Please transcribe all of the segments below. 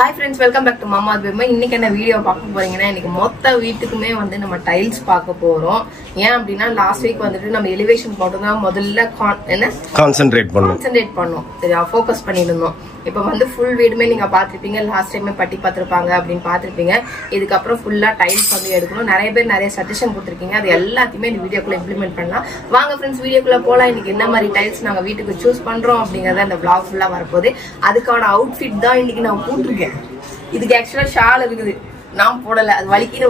Hi friends, welcome back to Mama Bima. இன்னைக்கு என்ன video பார்க்க போறீங்கன்னா இன்னைக்கு மொத்த வீட்டுக்குமே வந்து நம்ம டைல்ஸ் பார்க்க போறோம். ஏன் அப்படினா லாஸ்ட் வீக் வந்துட்டு நம்ம எலிவேஷன் மட்டும் தான் முதல்ல கான்சென்ட்ரேட் பண்ணோம். சரியா ஃபோக்கஸ் பண்ணிருந்தோம். இப்போ வந்து ஃபுல் வீடுமே நீங்க பாத்துருப்பீங்க. லாஸ்ட் டைமே பட்டி பாத்துருப்பாங்க அப்படின்னு பாத்துருப்பீங்க. இதுக்கு அப்புறம் ஃபுல்லா டைல்ஸ் வந்து எடுக்கணும். நிறைய பேர் நிறைய சஜஷன் கொடுத்துருக்கீங்க. அது எல்லாத்தையுமே இந்த வீடியோக்குள்ள இம்ப்ளிமெண்ட் பண்ணலாம். வாங்க ஃப்ரெண்ட்ஸ் வீடியோக்குள்ள போலாம். இன்னைக்கு என்ன மாதிரி டைல்ஸ் நாங்க வீட்டுக்கு சூஸ் பண்றோம் அப்படிங்கறத இந்த vlog ஃபுல்லா வரப்போகுது. அதுக்கான அவுட்ஃபிட் தான் இன்னைக்கு நான் போட்டுருக்கேன். இதுக்கு ஆக்சுவலா ஷால் இருக்குது, நான் போடல. அது வலிக்கின்னு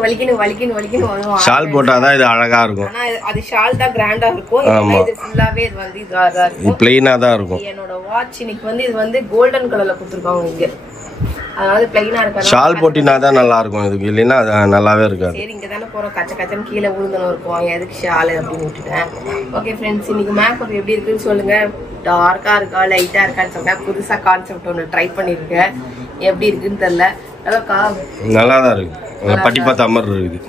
வரும். ஷால் போட்டாதான் இது அழகா இருக்கும். ஆனா அது ஷால் தான் கிராண்டா இருக்கும். இது ஃபுல்லாவே இது வந்து இதா இருக்கும், ப்ளைனா தான் இருக்கும். என்னோட வாட்ச் இன்னைக்கு வந்து இது வந்து கோல்டன் கலர்ல கொடுத்திருக்காங்க இங்க. அதனால ப்ளைனா இருக்கு. ஷால் போட்டினா தான் நல்லா இருக்கும். இதுக்கு இல்லைன்னா அது நல்லாவே இருக்காது. சரி இங்க தானே போறோம், கச்சன்னு கீழே விழுந்தனும் இருக்கும், எதுக்கு ஷால் அப்படின்னு விட்டுட்டேன். ஓகே ஃப்ரெண்ட்ஸ், இன்னைக்கு மேக்கப் எப்படி இருக்குன்னு சொல்லுங்க. டார்க்கா இருக்கா லைட்டா இருக்கான்னு சொல்லுங்க. புதுசா கான்செப்ட் ஒன்று ட்ரை பண்ணிருக்கேன். எப்படி இருக்குன்னு தெரியல. நல்லாதான் இருக்கு. பட்டி பார்த்த மாதிரி இருக்குது.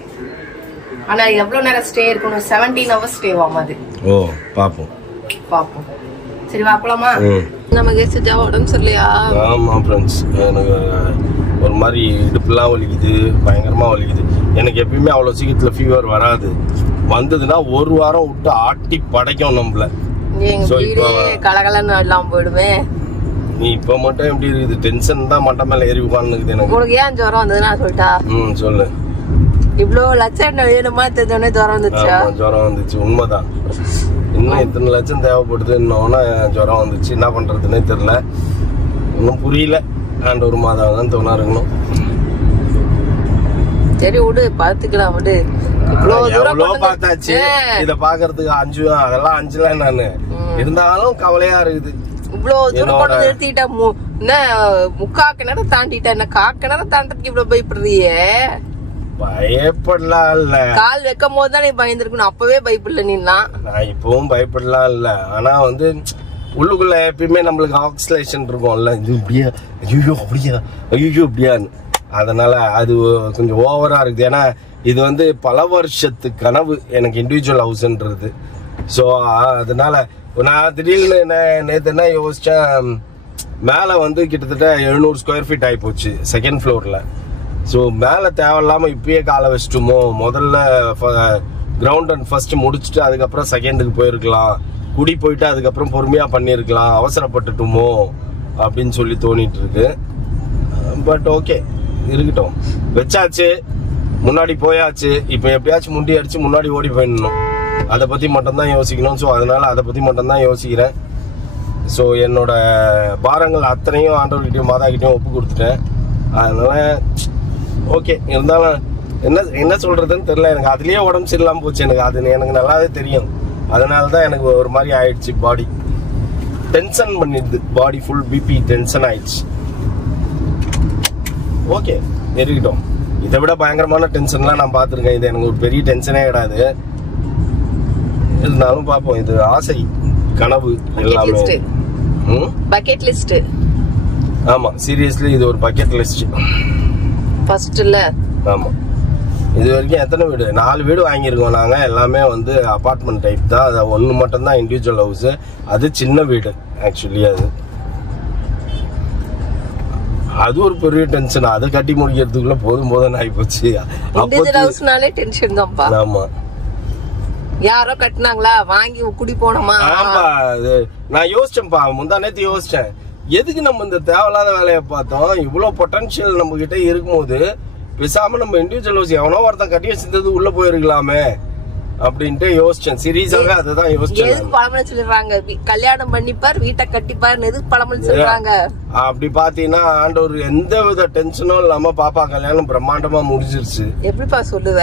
ஆனா எவ்வளவு நேரம் ஸ்டே இருக்கணும்? 17 hours ஸ்டே ஆகும் அது. ஓ பாப்போம். சரி வாப்பலாமா? நம்ம கெஸ்ட் ஜாவ உடம்பு சரியில்லையா? ஆமா ஃப்ரெண்ட்ஸ், எனக்கு ஒரு மாதிரி இடுப்புலாம் வலிக்குது, பயங்கரமா வலிக்குது. எனக்கு எப்பயுமே அவ்வளவு சீக்கிரத்துல ஃபீவர் வராது. வந்ததுன்னா ஒரு வாரம் விட்டு ஆட்டி படைக்கும் நம்மள. கலகலன்னு எல்லாம் போயிடுவேன். நீ இப்ப மட்டும் எப்படி இருக்குது? டென்ஷன் தான் மட்ட மேல ஏறி உட்கார்ந்துக்குது எனக்கு. உங்களுக்கு ஏன் ஜுரம் வந்ததுன்னா சொல்லிட்டா? சொல்லு. இவ்வளவு லட்சம் வேணுமா தெரிஞ்சோடனே ஜுரம் வந்துச்சா? ஜுரம் வந்துச்சு, உண்மைதான். இன்னும் இத்தனை லட்சம் தேவைப்படுது, இன்னொன்னா ஜுரம் வந்துச்சு. என்ன பண்றதுன்னே தெரியல, இன்னும் புரியல. அண்ட் ஒரு மாதம் தான் தோணா இருக்கணும். சரி விடு, பாத்துக்கலாம் விடு. எவ்வளவு பார்த்தாச்சு. இத பாக்குறதுக்கு அதெல்லாம் அஞ்சுலாம் நானு இருந்தாலும் கவலையா இருக்குது. இவ்வளவு தூரம் கொண்டு நிறுத்திட்டா முக்கா கிணறு தாண்டிட்டா, என்ன காக்கிணறு தாண்டதுக்கு இவ்வளவு பயப்படுறியே? பயப்படலாம் இல்ல, கால் வைக்கும் போது தான் நீ பயந்துருக்கணும். அப்பவே பயப்படல நீலாம். நான் இப்பவும் பயப்படலாம் இல்ல. ஆனா வந்து உள்ளுக்குள்ள எப்பயுமே நம்மளுக்கு ஆக்சிலேஷன் இருக்கும்ல. இது இப்படியா, ஐயோ அப்படியா, ஐயோ இப்படியான்னு. அதனால அது கொஞ்சம் ஓவரா இருக்குது. ஏன்னா இது வந்து பல வருஷத்து கனவு எனக்கு இண்டிவிஜுவல் ஹவுஸ்ன்றது. ஸோ அதனால நான் திடீர்னு நேற்று என்ன யோசிச்சேன், மேலே வந்து கிட்டத்தட்ட 700 ஸ்கொயர் ஃபீட் ஆகி போச்சு செகண்ட் ஃப்ளோரில். ஸோ மேலே தேவையில்லாமல் இப்பயே காலை வச்சுட்டுமோ, முதல்ல கிரவுண்ட் அண்ட் ஃபர்ஸ்ட் முடிச்சுட்டு அதுக்கப்புறம் செகண்டுக்கு போயிருக்கலாம், குடி போயிட்டு அதுக்கப்புறம் பொறுமையாக பண்ணியிருக்கலாம், அவசரப்பட்டுட்டுமோ அப்படின்னு சொல்லி தோணிட்டு இருக்கு. பட் ஓகே இருக்கட்டும், வச்சாச்சு, முன்னாடி போயாச்சு. இப்போ எப்படியாச்சும் முண்டி அடிச்சு முன்னாடி ஓடி போயிடணும். அதை பற்றி மட்டும்தான் யோசிக்கணும். ஸோ அதனால அதை பற்றி மட்டும்தான் யோசிக்கிறேன். ஸோ என்னோட பாரங்கள் அத்தனையும் ஆண்டவர்கிட்டையும் மாதாக்கிட்டையும் ஒப்பு கொடுத்துட்டேன். அதனால ஓகே. இருந்தாலும் என்ன சொல்றதுன்னு தெரியல. எனக்கு அதுலயே உடம்பு சரியில்லாம போச்சு. எனக்கு நல்லாவே தெரியும். அதனால தான் எனக்கு ஒரு மாதிரி ஆயிடுச்சு. பாடி டென்ஷன் பண்ணிடுது. பாடி ஃபுல் பிபி டென்ஷன் ஆயிடுச்சு. ஓகே இருக்கட்டும். இதை விட பயங்கரமான டென்ஷன்லாம் நான் பார்த்துருக்கேன். இது எனக்கு ஒரு பெரிய டென்ஷனே கிடையாது. இருந்தாலும் பார்ப்போம். இது ஆசை, கனவு எல்லாமே. Bucket list. ஆமா, சீரியஸ்லி இது ஒரு பக்கெட் லிஸ்ட். ஃபர்ஸ்ட் இல்ல. ஆமா, இது வரைக்கும் எத்தனை வீடு? 4 வீடு வாங்கியிருக்கோம் நாங்க. எல்லாமே வந்து அபார்ட்மெண்ட் டைப் தான். அது ஒன்று மட்டும் தான் இண்டிவிஜுவல் ஹவுஸ். அது சின்ன வீடு ஆக்சுவலி. அது ஒரு பெரிய டென்ஷன். அதை கட்டி முடிக்கிறதுக்குள்ள போதும் ஆகி போச்சு. ஆமா, யாரோ கட்டினாங்களா, வாங்கி குடி போனோமா? ஆமா, நான் யோசிச்சேன்ப்பா, முந்தா நேத்து யோசிச்சேன், எதுக்கு நம்ம இந்த தேவையில்லாத வேலையை பார்த்தோம்? இவ்வளவு பொட்டன்ஷியல் நம்ம கிட்ட இருக்கும்போது பேசாம நம்ம இண்டிவிஜுவல் ஹவுஸ் எவனோ ஒருத்தன் கட்டி வச்சிருந்தது உள்ள போயிருக்கலாமே அப்படின்ட்டு யோசிச்சேன். சீரியஸாக அதுதான் யோசிச்சேன். எதுக்கு பழமொழி சொல்றாங்க, கல்யாணம் பண்ணிப்பார் வீட்டை கட்டிப்பார், எதுக்கு பழமொழி சொல்றாங்க? அப்படி பாத்தீங்கன்னா ஆண்டவர் எந்த வித டென்ஷனும் இல்லாம பாப்பா கல்யாணம் பிரம்மாண்டமா முடிஞ்சிருச்சு. எப்படிப்பா சொல்லுவ?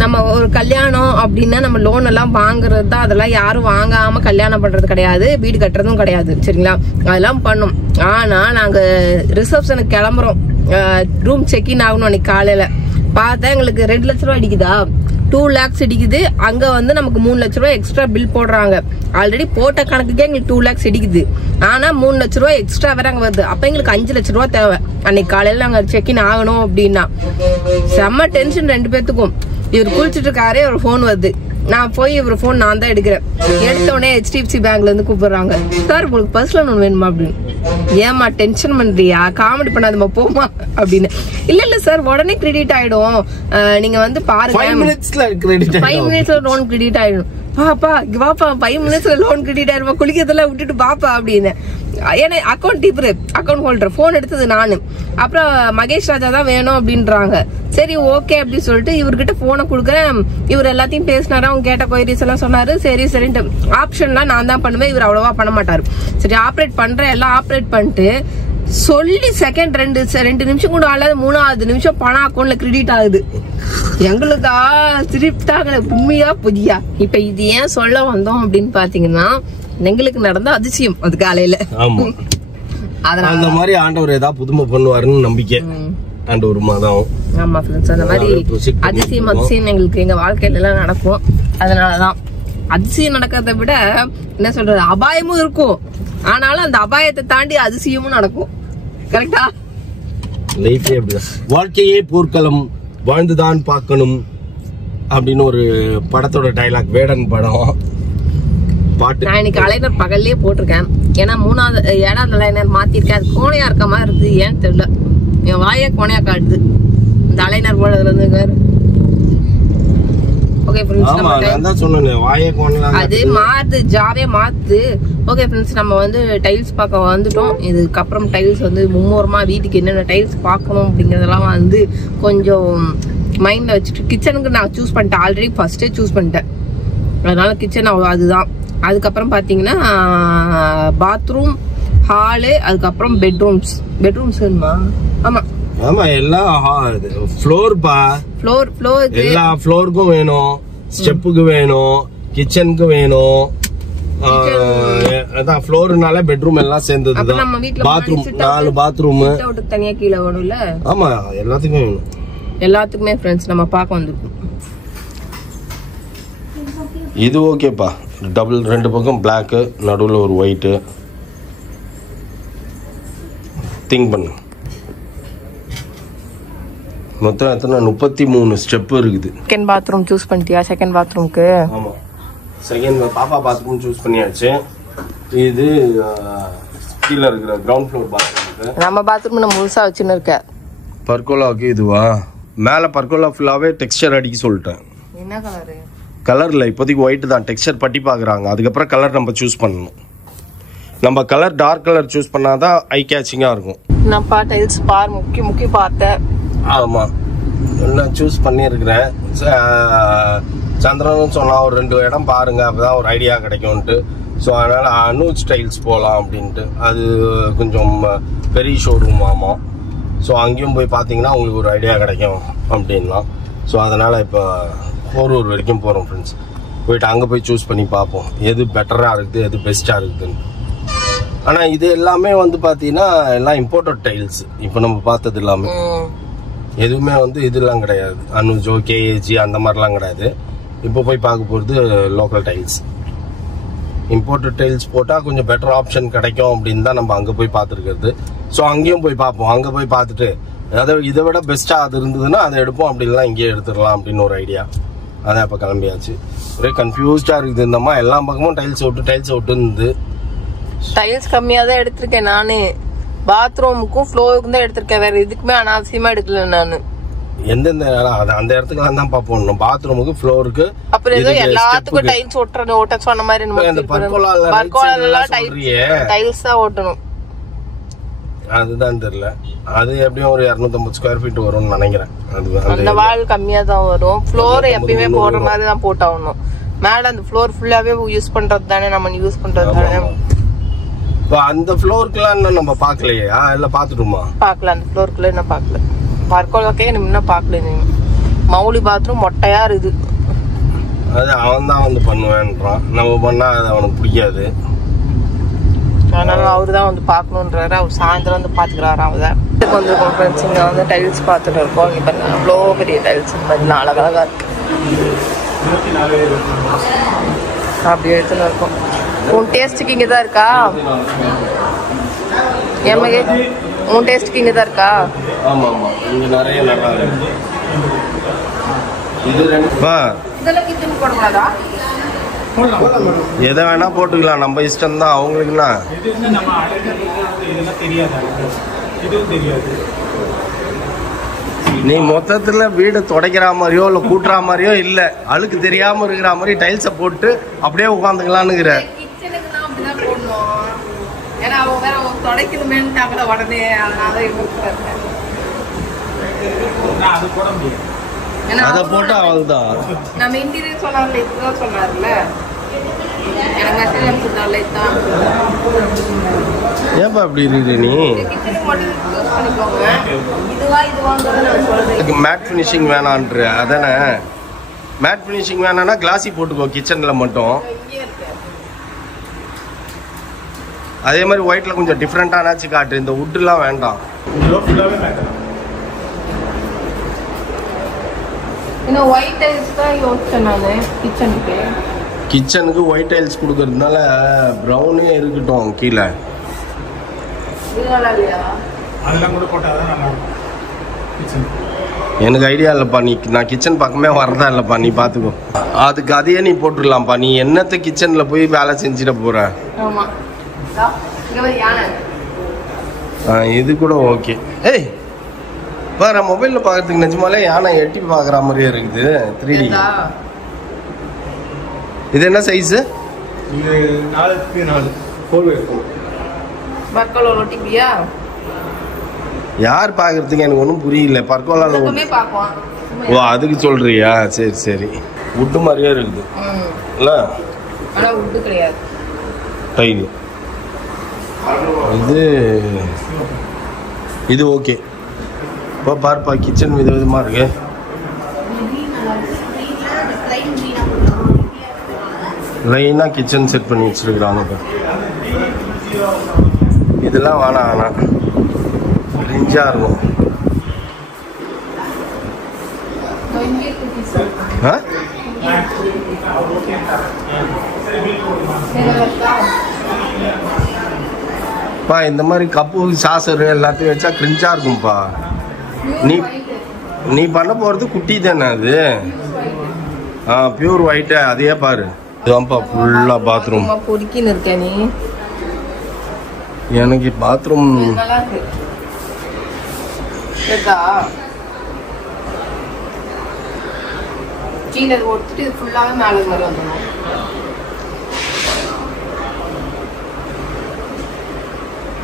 நம்ம ஒரு கல்யாணம் அப்படின்னா நம்ம லோன் எல்லாம் வாங்குறது தான். அதெல்லாம் யாரும் வாங்காம கல்யாணம் பண்றது கிடையாது, வீடு கட்டுறதும் கிடையாது. சரிங்களா, அதெல்லாம் பண்ணும். ஆனா நாங்க ரிசப்ஷனுக்கு கிளம்புறோம், ரூம் செக்இன் ஆகணும். அன்னைக்கு காலையில பார்த்தா எங்களுக்கு 2 லட்ச ரூபாய் அடிக்குதா, 2 lakhs அடிக்குது. அங்க வந்து நமக்கு 3 லட்ச ரூபாய் எக்ஸ்ட்ரா பில் போடுறாங்க. ஆல்ரெடி போட்ட கணக்குக்கே எங்களுக்கு 2 lakhs அடிக்குது. ஆனா 3 லட்ச ரூபாய் எக்ஸ்ட்ரா வேற அங்க வருது. அப்ப எங்களுக்கு 5 லட்ச ரூபாய் தேவை அன்னைக்கு காலையில நாங்க செக்இன் ஆகணும் அப்படின்னா. செம்ம டென்ஷன் 2 பேத்துக்கும். இவர் குளிச்சுட்டு இருக்காரே, ஒரு போன் வருது, நான் போய் இவர் போன் நான் தான் எடுக்கிறேன். எடுத்த உடனே HDFC பேங்க்ல இருந்து கூப்பிடுறாங்க. சார் உங்களுக்கு பர்சனல் லோன் வேணுமா அப்படின்னு. ஏமா டென்ஷன் பண்றியா, காமெடி பண்ணாதமா போமா அப்படின்னு. இல்ல சார் உடனே கிரெடிட் ஆயிடும், நீங்க வந்து பாருங்க 5 மினிட்ஸ்ல லோன் கிரெடிட் ஆயிடும். பாப்பா வாப்பா 5 மினிட்ஸ்ல லோன் கிரெடிட் ஆயிடுமா, குளிக்கிறதெல்லாம் விட்டுட்டு பாப்பா அப்படின்னு. ஏன்னா அக்கௌண்ட் ஹோல்டர் போன் எடுத்தது நானு. அப்புறம் மகேஷ் ராஜா தான் வேணும் அப்படின்றாங்க. சரி ஓகே அப்படின்னு சொல்லிட்டு இவர்கிட்ட போனை கொடுக்குறேன். இவர் எல்லாத்தையும் பேசினாரு, அவங்க கேட்ட கொயரிஸ் எல்லாம் சொன்னாரு. சரின்ட்டு ஆப்ஷன்லாம் நான் தான் பண்ணுவேன், இவர் அவ்வளவா பண்ண மாட்டாரு. சரி ஆப்ரேட் பண்றேன், எல்லாம் ஆப்ரேட் பண்ணிட்டு சொல்லி செகண்ட் 2 நிமிஷம் கூட ஆகாது, 3வது நிமிஷம் பணம் அக்கௌண்ட்ல கிரெடிட் ஆகுது. எங்களுக்கா திருப்டாகல, உண்மையா பொய்யா. இப்ப இது ஏன் சொல்ல வந்தோம் அப்படின்னு பாத்தீங்கன்னா, எங்களுக்கு நடந்த அதிசயம் அது காலையில. அதனால அந்த மாதிரி ஆண்டவர் ஏதாவது புதுமை பண்ணுவாருன்னு நம்பிக்கை ஆண்டவர் மாதம். ஆமா ஃப்ரெண்ட்ஸ், அந்த மாதிரி அதிசயம் எங்களுக்கு எங்க வாழ்க்கையில எல்லாம் நடக்கும். அதனாலதான் அதிசயம் நடக்கிறத விட என்ன சொல்றது, அபாயமும் இருக்கும். ஆனாலும் அந்த அபாயத்தை தாண்டி அதிசயமும் நடக்கும். கரெக்டா? லைஃபே அப்படிதான், வாழ்க்கையே போர்க்களம் வாழ்ந்துதான் பார்க்கணும் அப்படின்னு ஒரு படத்தோட டைலாக், வேடன் படம் பாட்டு. நான் இன்னைக்கு அலைனர் பகல்லே போட்டிருக்கேன். ஏன்னா 3வது அலைனர் மாத்திருக்கேன். அது கோணையா இருக்க மாதிரி இருக்கு, ஏன்னு தெரியல. என் வாயே கோணையா காட்டுது இந்த அலைனர் போடுறதுல இருந்து. ஓகே ஃப்ரெண்ட்ஸ், அது மாத்து ஜாவே மாத்து. ஓகே ஃப்ரெண்ட்ஸ், நம்ம வந்து டைல்ஸ் பார்க்க வந்துட்டோம். இதுக்கப்புறம் டைல்ஸ் வந்து மும்மூரமா வீட்டுக்கு என்னென்ன டைல்ஸ் பார்க்கணும் அப்படிங்கறதெல்லாம் வந்து கொஞ்சம் மைண்ட்ல வச்சுட்டு, கிச்சனுக்கு நான் சூஸ் பண்ணிட்டேன். ஆல்ரெடி ஃபர்ஸ்டே சூஸ் பண்ணிட்டேன். அதனால கிச்சன் அதுதான். அதுக்கப்புறம் பாத்தீங்கன்னா பாத்ரூம், ஹாலு, அதுக்கப்புறம் பெட்ரூம்ஸ் வேணுமா? ஆமா எல்லாம் ஃப்ளோர் எல்லா ஃப்ளோருக்கும் வேணும், ஸ்டெப்புக்கு வேணும், கிச்சனுக்கு வேணும். அதான் ஃப்ளோர்னால பெட்ரூம் எல்லாம் சேர்ந்தது. பாத்ரூம் 4 பாத்ரூம் தனியா கீழே வேணும்ல. ஆமா எல்லாத்துக்குமே வேணும். எல்லாத்துக்குமே ஃப்ரெண்ட்ஸ் நம்ம பார்க்க வந்திருக்கோம். இது ஓகேப்பா, டபுள் 2 பக்கம் பிளாக், நடுவில் ஒரு ஒயிட். திங்க் பண்ணு, மொத்தம் எத்தனை 33 ஸ்டெப் இருக்குது. செகண்ட் பாத்ரூம் சூஸ் பண்ணிட்டியா? செகண்ட் பாத்ரூம்க்கு ஆமா, செகண்ட் பாப்பா பாத்ரூம் சூஸ் பண்ணியாச்சு. இது கீழே இருக்கிற கிரவுண்ட் ஃப்ளோர் பாத்ரூம். நம்ம பாத்ரூம் நம்ம முழுசா வச்சுன்னு இருக்க. பர்கோலாவுக்கு இதுவா? மேல பர்கோலா ஃபுல்லாவே டெக்ஸ்சர் அடிக்க சொல்லிட்டேன். என்ன கலரு? கலர்ல இப்போதைக்கு ஒயிட் தான். டெக்ஸ்சர் பட்டி பாக்குறாங்க, அதுக்கப்புறம் கலர் நம்ம சூஸ் பண்ணணும். நம்ம கலர் டார்க் கலர் சூஸ் பண்ணாதான் ஐ கேச்சிங்கா இருக்கும். நான் டைல்ஸ் பார் முக்கி பார்த்தேன். ஆமா, நான் சூஸ் பண்ணியிருக்கிறேன். சந்திரனும் சொன்னா ஒரு 2 இடம் பாருங்க, அப்பதான் ஒரு ஐடியா கிடைக்கும்ட்டு. ஸோ அதனால அனுஜ் டைல்ஸ் போகலாம் அப்படின்ட்டு. அது கொஞ்சம் பெரிய ஷோரூம் ஆமாம். ஸோ அங்கேயும் போய் பார்த்தீங்கன்னா உங்களுக்கு ஒரு ஐடியா கிடைக்கும் அப்படின்லாம். ஸோ அதனால இப்போ போரூர் வரைக்கும் போகிறோம் ஃப்ரெண்ட்ஸ். போயிட்டு அங்கே போய் சூஸ் பண்ணி பார்ப்போம் எது பெட்டராக இருக்குது, எது பெஸ்ட்டாக இருக்குதுன்னு. ஆனால் இது எல்லாமே வந்து பார்த்தீங்கன்னா எல்லாம் இம்போர்ட்டட் டைல்ஸ். இப்போ நம்ம பார்த்தது எல்லாமே எதுவுமே வந்து இதெல்லாம் கிடையாது, அனுஜோ கேஏஜி அந்த மாதிரிலாம் கிடையாது. இப்போ போய் பார்க்க போகிறது லோக்கல் டைல்ஸ். இம்போர்ட்டட் டைல்ஸ் போட்டால் கொஞ்சம் பெட்டர் ஆப்ஷன் கிடைக்கும் அப்படின்னு தான் நம்ம அங்கே போய் பார்த்துருக்கிறது. ஸோ அங்கேயும் போய் பார்ப்போம். அங்கே போய் பார்த்துட்டு இதை விட பெஸ்ட்டாக அது இருந்ததுன்னா அதை எடுப்போம், அப்படின்லாம் இங்கேயே எடுத்துடலாம் அப்படின்னு ஒரு ஐடியா. அதான் இப்போ கிளம்பியாச்சு. ஒரே கன்ஃபியூஸ்டாக இருக்குது. இந்தம்மா எல்லா பக்கமும் டைல்ஸ் விட்டு இருந்து டைல்ஸ் கம்மியாக தான் எடுத்திருக்கேன் நானு. பாத்ரூமுக்கும் ஃப்ளோருக்கும் தான் எடுத்திருக்கேன், வேற எதுக்குமே அனாவசியமா எடுக்கல நானு. எந்தெந்த அந்த இடத்துக்குலாம் தான் பார்ப்போம். பாத்ரூமுக்கு, ஃப்ளோருக்கு, அப்புறம் ஏதோ எல்லாத்துக்கும் டைல்ஸ் ஓட்ட சொன்ன மாதிரி டைல்ஸ் தான் ஓட்டணும். அதுதான் தெரியல. அது எப்படியும் ஒரு 250 ஸ்கொயர் ஃபீட் வரும்னு நினைக்கிறேன். அந்த வால் கம்மியா தான் வரும். ஃப்ளோர் எப்பயுமே போடுற மாதிரி தான் போட்டாகணும். மேல அந்த ஃப்ளோர் ஃபுல்லாவே யூஸ் பண்றது தானே, நம்ம யூஸ் பண்றது தானே. அந்த ஃப்ளோருக்குலாம் இன்னும் நம்ம பாக்கலையா? இல்ல பாத்துட்டுமா? பாக்கல, அந்த ஃப்ளோருக்குள்ள இன்னும் பாக்கல. பர்கோலாக்கே இன்னும் பாக்கல. மௌலி பாத்ரூம் மொட்டையா இருக்குது. அது அவன் தான் வந்து பண்ணுவேன்றான். நம்ம பண்ணா அது அவனுக்கு பிடிக்காது. அதனால அவரு தான் வந்து பாக்கணும்ன்றாரு. அவர் சாயந்தரம் வந்து பாத்துக்கிறாரு. அவதான் வந்திருக்கோம் ஃப்ரெண்ட்ஸ். இங்க வந்து டைல்ஸ் பார்த்துட்டு இருக்கோம். இங்க பாருங்க அவ்வளோ பெரிய டைல்ஸ் மாதிரி அழகழகா இருக்கு. அப்படி எடுத்துன்னு இருக்கோம். உன் டேஸ்ட்டுக்கு இங்கே தான் இருக்கா? ஏமாங்க உன் டேஸ்ட்டுக்கு இங்கே தான் இருக்கா? ஆமா ஆமா, இங்க நிறைய நல்லா இருக்கு. இது இதெல்லாம் கிச்சன் போடக்கூடாதா? எதை வேணா போட்டுக்கலாம், நம்ம இஷ்டம் தான். அவங்களுக்குன்னா நீ மொத்தத்துல வீடு துடைக்கிற மாதிரியோ இல்ல கூட்டுற மாதிரியோ இல்ல, அழுக்கு தெரியாம இருக்கிற மாதிரி டைல்ஸ போட்டு அப்படியே உட்காந்துக்கலான்னுங்கிற. கிச்சனுக்கு தான் அப்படிதான் போடணும். ஏன்னா அவங்க வேற அவங்க துடைக்கணுமேன்னு உடனே அதனால அதை போட்டா அவள்தான். நம்ம இன்டீரியர் சொன்னார்ல, இதுதான் சொன்னார்ல, எனக்கு மெசேஜ் அனுப்பிச்சிருந்தால இதுதான். ஏன்பா அப்படி இருக்கு நீ? கிச்சனுக்கு மட்டும் யூஸ் பண்ணிக்கோங்க. இதுவாங்கிறது நான் சொல்றேன். மேட் ஃபினிஷிங் வேணான்ற அதானே? மேட் ஃபினிஷிங் வேணான்னா கிளாஸி போட்டுக்கோ கிச்சன்ல மட்டும். அதே மாதிரி ஒயிட்ல கொஞ்சம் டிஃப்ரெண்டானாச்சு காட்டு. இந்த வுட்லாம் வேண்டாம். இன்னும் ஒயிட் டைல்ஸ் தான் யோசிச்சேன் நான் கிச்சனுக்கு. கிச்சனுக்கு ஒயிட் டைல்ஸ் கொடுக்கறதுனால ப்ரௌனே இருக்கட்டும் கீழே. எனக்கு ஐடியா இல்லைப்பா. நான் கிச்சன் பக்கமே வரதா இல்லைப்பா. நீ பார்த்துக்கோ. அதுக்கு அதையே நீ போட்டுடலாம்ப்பா. நீ என்னத்த கிச்சனில் போய் வேலை செஞ்சிட போற? இது கூட ஓகே. ஏய் பாரு, மொபைலில் பார்க்கறதுக்கு நிஜமாலே யானை எட்டி பார்க்குற மாதிரியே இருக்குது. 3D. இது என்ன சைஸு? இது 4x4 4x4. பக்கோலா ஒட்டிப்பியா? யார் பார்க்கறதுக்கு எனக்கு ஒன்றும் புரியல. பர்கோலால ஓ அதுக்கு சொல்றியா? சரி சரி. வுட்டு மாதிரியே இருக்குது இல்லை? ஆனால் வுட்டு கிடையாது, டைல். இது ஓகே. இப்போ பார்ப்பா, கிச்சன் விதவிதமாக இருக்கு. லைனாக கிச்சன் செட் பண்ணி வச்சிருக்கிறாங்க. இதெல்லாம் வேணாம், ஆனால் ரிஞ்சாக இருக்கும். ஆ பா, இந்த மாதிரி கப்பு சாசரு எல்லாத்தையும் வச்சா கிரிஞ்சா இருக்கும்பா. நீ பண்ண போறது குட்டி தானே அது? Pure white. அதையே பாரு. இதுதான்ப்பா ஃபுல்லா பாத்ரூம். பொறுக்கின்னு இருக்க நீ. எனக்கு பாத்ரூம் கீழே ஒட்டிட்டு ஃபுல்லாவே மேலே மாதிரி வந்துடும்.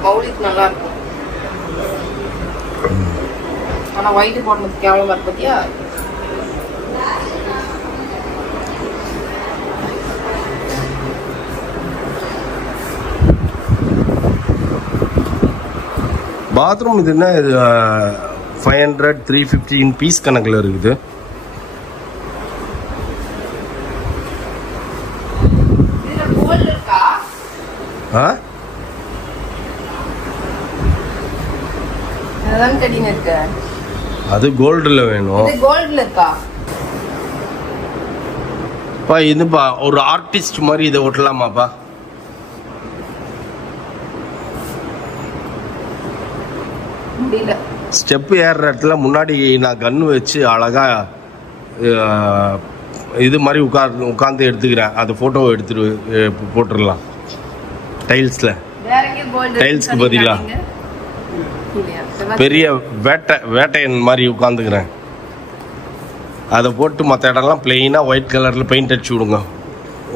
மௌலிக்கு நல்லா இருக்கும். ஆனா ஒயிட் போடுறது கேவலமா இருக்கு பத்தியா? பாத்ரூம் இது என்ன? இது 500 350 பீஸ் கணக்கில் இருக்குது. அது கோல்டுல வேணும். இதுப்பா ஒரு ஆர்டிஸ்ட் மாதிரி இதை ஒட்டலாமாப்பா? ஸ்டெப் ஏறுற இடத்துல முன்னாடி நான் கன்னு வச்சு அழகா இது மாதிரி உட்கார்ந்து எடுத்துக்கிறேன். அது போட்டோவை எடுத்துட்டு போட்டுடலாம் டைல்ஸ்ல. டைல்ஸ்க்கு பதிலா பெரிய வேட்டையன் மாதிரி உட்காந்துக்கிறேன். அதை போட்டு மற்ற இடம்லாம் பிளெயினா ஒயிட் கலர்ல பெயிண்ட் அடிச்சு விடுங்க.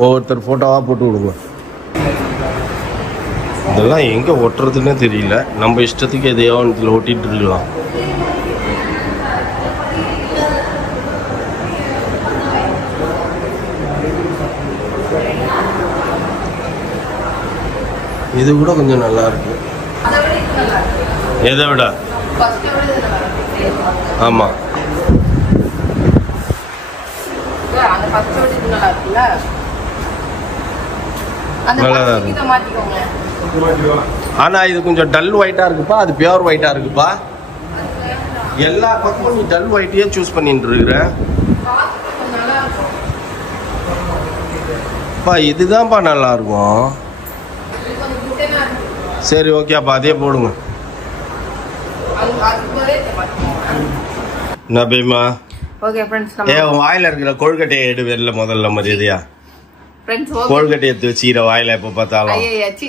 ஒவ்வொருத்தர் போட்டோவா போட்டு விடுங்க. இதெல்லாம் எங்க ஒட்டுறதுன்னே தெரியல. நம்ம இஷ்டத்துக்கு எதையோ இதில் ஒட்டிட்டு இருக்கலாம். இது கூட கொஞ்சம் நல்லா இருக்கு. எதை விட? ஆமா, நல்லாதான் இருக்கு. ஆனா இது கொஞ்சம் டல் ஒயிட்டா இருக்குப்பா. அது பியூர் ஒயிட்டா இருக்குப்பா. எல்லா பக்கமும் நீ டல் ஒயிட்டையே சூஸ் பண்ணிட்டு இருக்கிற. இதுதான்ப்பா நல்லா இருக்கும். சரி ஓகேப்பா, அதே போடுங்க. என்ன பேமா? ஓகே ஃப்ரெண்ட்ஸ் வாயில இருக்கிற கொழுக்கட்டையை எடு வெளில முதல்ல மரியாதையா ஃப்ரெண்ட்ஸ் கொழுக்கட்டை எடுத்து வச்சுக்கிற வாயில எப்ப பார்த்தாலும் ஐயாச்சி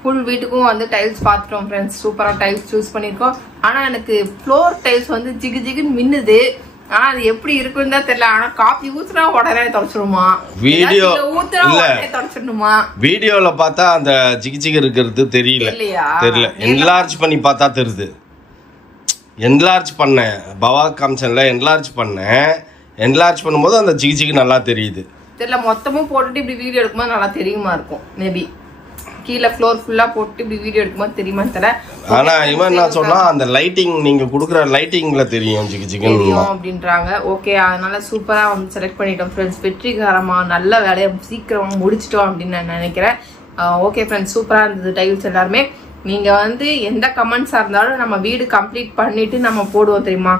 ஃபுல் வீட்டுக்கும் வந்து டைல்ஸ் பார்த்துட்டோம் ஃப்ரெண்ட்ஸ். சூப்பரா டைல்ஸ் சூஸ் பண்ணிருக்கோம். ஆனா எனக்கு ஃப்ளோர் டைல்ஸ் வந்து ஜிகு ஜிகுன்னு மின்னுது. ஆனா அது எப்படி இருக்குன்னு தான் தெரியல. ஆனா காபி ஊத்துனா உடனே தொடச்சிருமா, வீடியோ ஊத்துனா உடனே தொடச்சிடணுமா? வீடியோல பார்த்தா அந்த ஜிகு ஜிகு இருக்கிறது தெரியல. என்லார்ஜ் பண்ணி பார்த்தா தெரியுது. என்லார்ஜ் பண்ணேன் பவா காம்சன்ல என்லார்ஜ் பண்ணேன். என்லார்ஜ் பண்ணும்போது அந்த ஜிகு ஜிகு நல்லா தெரியுது. தெரியல மொத்தமும் போட்டுட்டு இப்படி வீடியோ எடுக்கும்போது நல்லா தெரியுமா இருக்கும். மேபி கீழே ஃப்ளோர் ஃபுல்லா போட்டு இப்படி வீடியோ எடுக்கும்போது தெரியுமா தெரியல. ஆனா இவன் என்ன சொன்னா அந்த லைட்டிங் நீங்க குடுக்குற லைட்டிங்ல தெரியும் ஜிகு ஜிகு அப்படின்றாங்க. ஓகே அதனால சூப்பரா வந்து செலக்ட் பண்ணிட்டோம் ஃப்ரெண்ட்ஸ். வெற்றிகரமா நல்ல வேலையை சீக்கிரமா முடிச்சிட்டோம் அப்படின்னு நான் நினைக்கிறேன். ஓகே ஃப்ரெண்ட்ஸ் சூப்பரா இருந்தது டைல்ஸ் எல்லாருமே. நீங்க வந்து எந்த கமெண்ட்ஸா இருந்தாலும் நம்ம வீடு கம்ப்ளீட் பண்ணிட்டு நம்ம போடுவோம் தெரியுமா,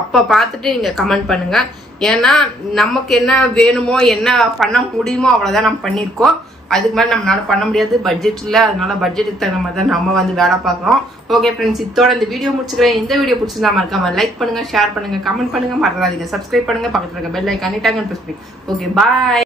அப்ப பார்த்துட்டு நீங்க கமெண்ட் பண்ணுங்க. ஏன்னா நமக்கு என்ன வேணுமோ என்ன பண்ண முடியுமோ அவ்வளவுதான் நம்ம பண்ணிருக்கோம். அதுக்கு மேலே நம்மளால பண்ண முடியாது, பட்ஜெட் இல்லை. அதனால பட்ஜெட்டுக்கு தகுந்த மாதிரி தான் நம்ம வந்து வேலை பார்க்குறோம். ஓகே ஃப்ரெண்ட்ஸ் இதோட இந்த வீடியோ முடிச்சுக்கிறேன். இந்த வீடியோ பிடிச்சிருந்தா மறக்காம லைக் பண்ணுங்க, ஷேர் பண்ணுங்க, கமெண்ட் பண்ணுங்க, மறக்காதீங்க சப்ஸ்கிரைப் பண்ணுங்க, பக்கத்துல இருக்க பெல் ஐக்கானே டேக் அண்ட் பிரஸ் பண்ணுங்க. Okay bye.